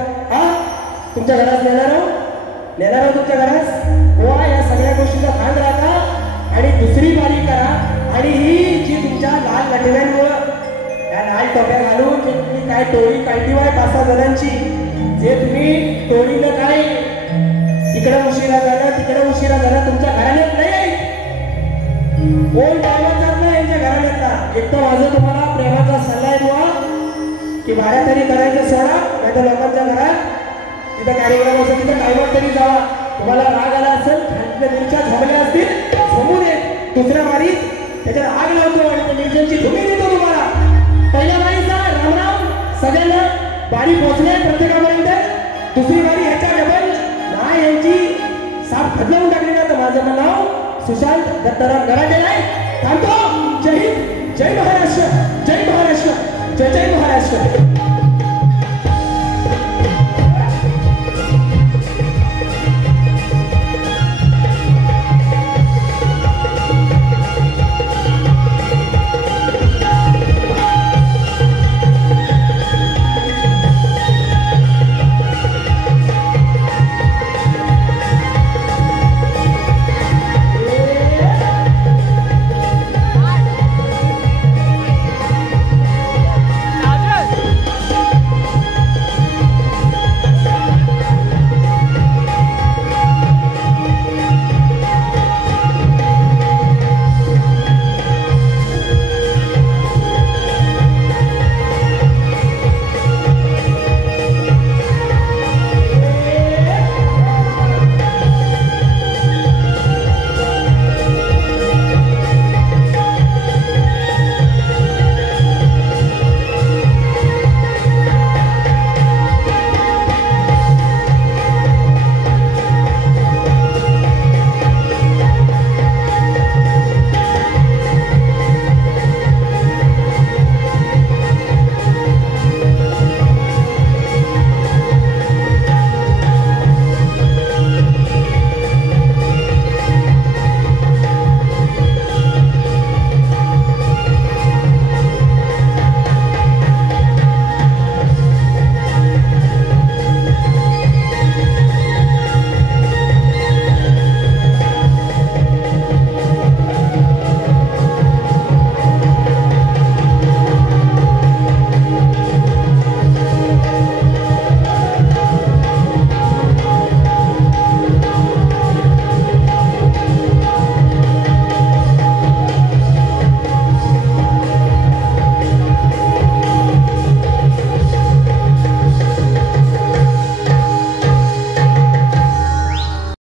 तुमच्या घरात नेणार हो तुमच्या घरात. गोवा या सगळ्या गोष्टीचा भाग राखा आणि दुसरी बारी करा. आणि ही जी तुमच्या लाल नटव्यांमुळं, या लाल टोप्या घालून जे तुम्ही काय टोळी काढलीवाय 5-6 जणांची, जे तुम्ही टोळीनं काय इकडे उशिरा झाला तुमच्या घराण्यात नाही, कोण पावलं जात नाही यांच्या घराण्यातला. एक तर माझं तुम्हाला प्रेमाचा सल्ला आहे बुवा की बाऱ्या तरी करायचं सोडा, नाही तर लोकांच्या घरात तिथं कार्यक्रम असेल तिथं टायमर तरी जावा. तुम्हाला राग आला असेल, खांडल्या मिरच्या झोपल्या असतील, झोपू दे. दुसऱ्या बारीत त्याच्यात आग लावतो आणि त्या मिरच्यांची धुमी देतो तुम्हाला. पहिल्या बारीचा रामराम बारी पोहोचले प्रत्येकापर्यंत दुसरी बारी ह्याच्या डबल नाही यांची साप बदलवून टाकली ना तर माझं नाव सुशांत दत्ताराम गराटे नाही थांबतो जय हिंद जय महाराष्ट्र जय महाराष्ट्र जय जय महाराष्ट्र